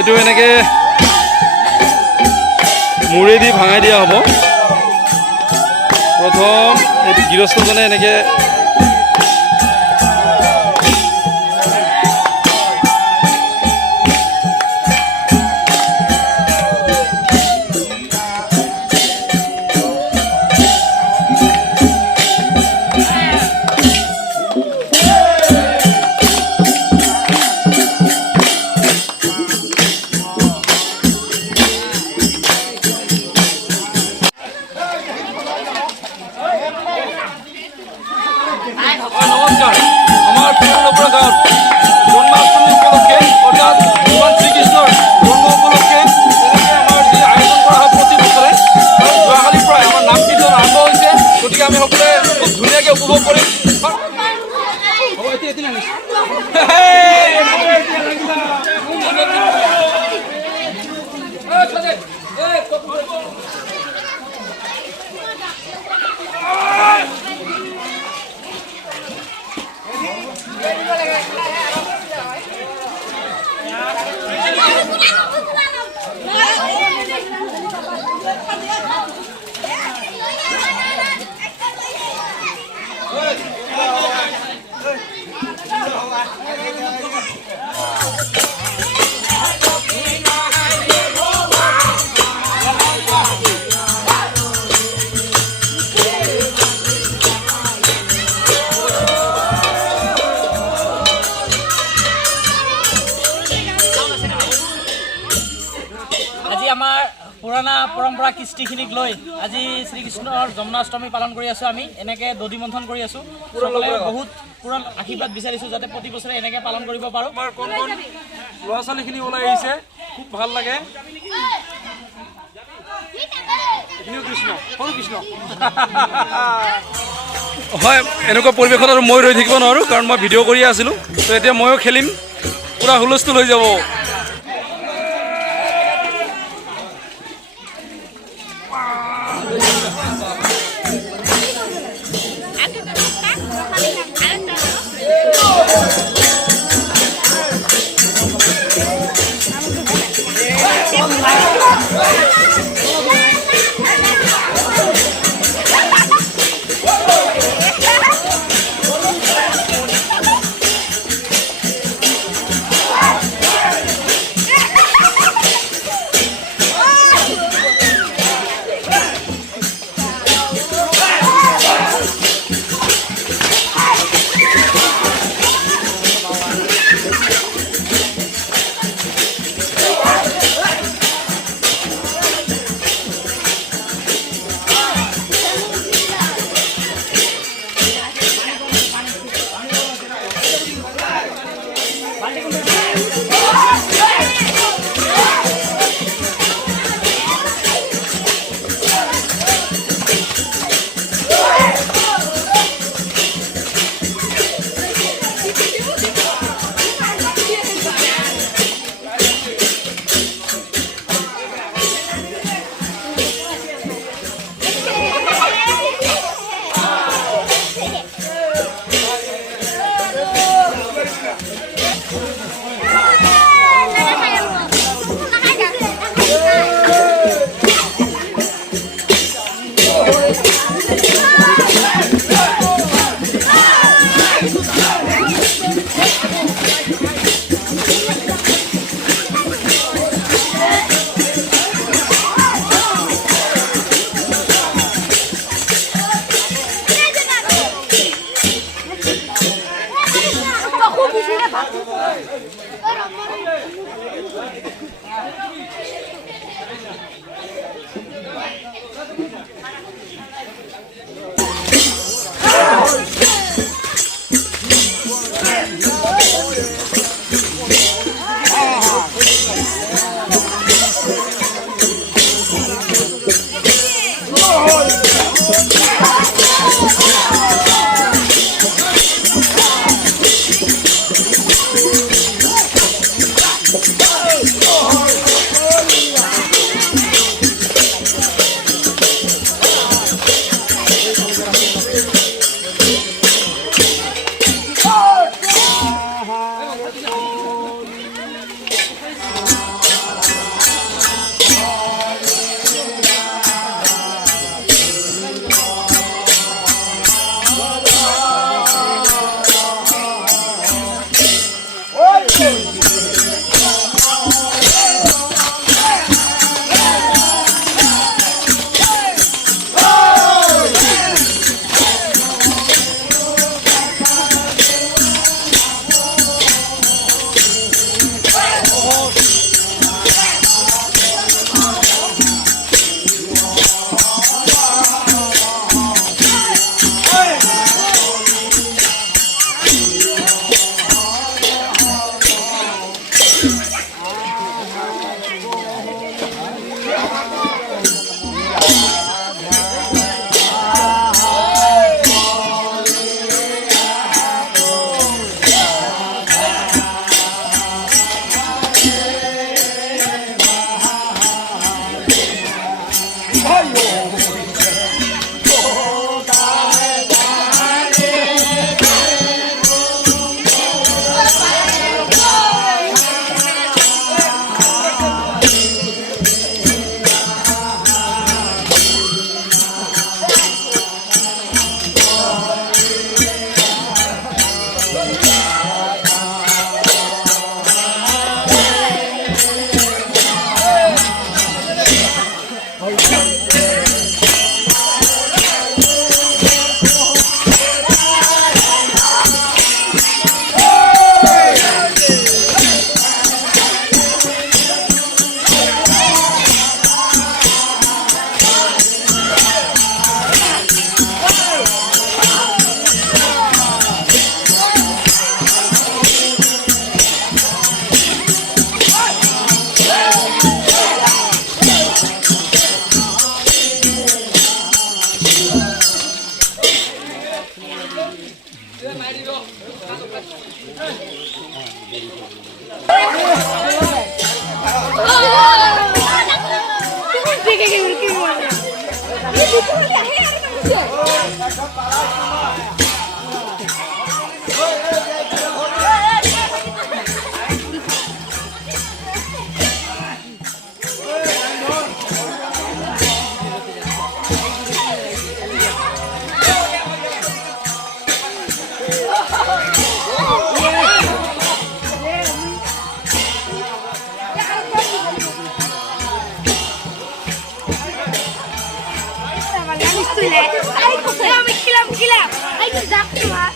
এইটো এনেকৈ মূৰেদি ভাঙাই দিয়া হ'ব। প্ৰথম এইটো গৃহস্থজনে এনেকৈ নমস্কাৰ। আমাৰ পুৰণা গাঁৱত জন্মাষ্টমী উপলক্ষে অৰ্থাৎ ভগৱান শ্ৰীকৃষ্ণৰ জন্ম উপলক্ষে এনেকৈ আমাৰ যি আয়োজন কৰা হয় প্ৰতি বছৰে, যোৱাকালিৰ পৰাই আমাৰ নাম কীৰ্তন আৰম্ভ হৈছে। গতিকে আমি সকলোৱে খুব ধুনীয়াকৈ উপভোগ কৰিম। আমাৰ পুৰণা পৰম্পৰা কৃষ্টিখিনিক লৈ আজি শ্ৰীকৃষ্ণৰ জন্মাষ্টমী পালন কৰি আছোঁ। আমি এনেকৈ দধি মন্থন কৰি আছোঁ। সকলোৱে বহুত পুৰণ আশীৰ্বাদ বিচাৰিছোঁ যাতে প্ৰতি বছৰে এনেকৈ পালন কৰিব পাৰোঁ। আমাৰ কণ কণ ল'ৰা ছোৱালীখিনি ওলাই আহিছে, খুব ভাল লাগে। এইখিনিও কৃষ্ণ, সৰু কৃষ্ণ। হয়, এনেকুৱা পৰিৱেশত আৰু মই ৰৈ থাকিব নোৱাৰোঁ, কাৰণ মই ভিডিঅ' কৰিয়ে আছিলোঁ। তো এতিয়া ময়ো খেলিম, পূৰা হুলস্থুল হৈ যাব। Ay, kung sa'yo, may kilam-kilam. Ay, kung sakto ha.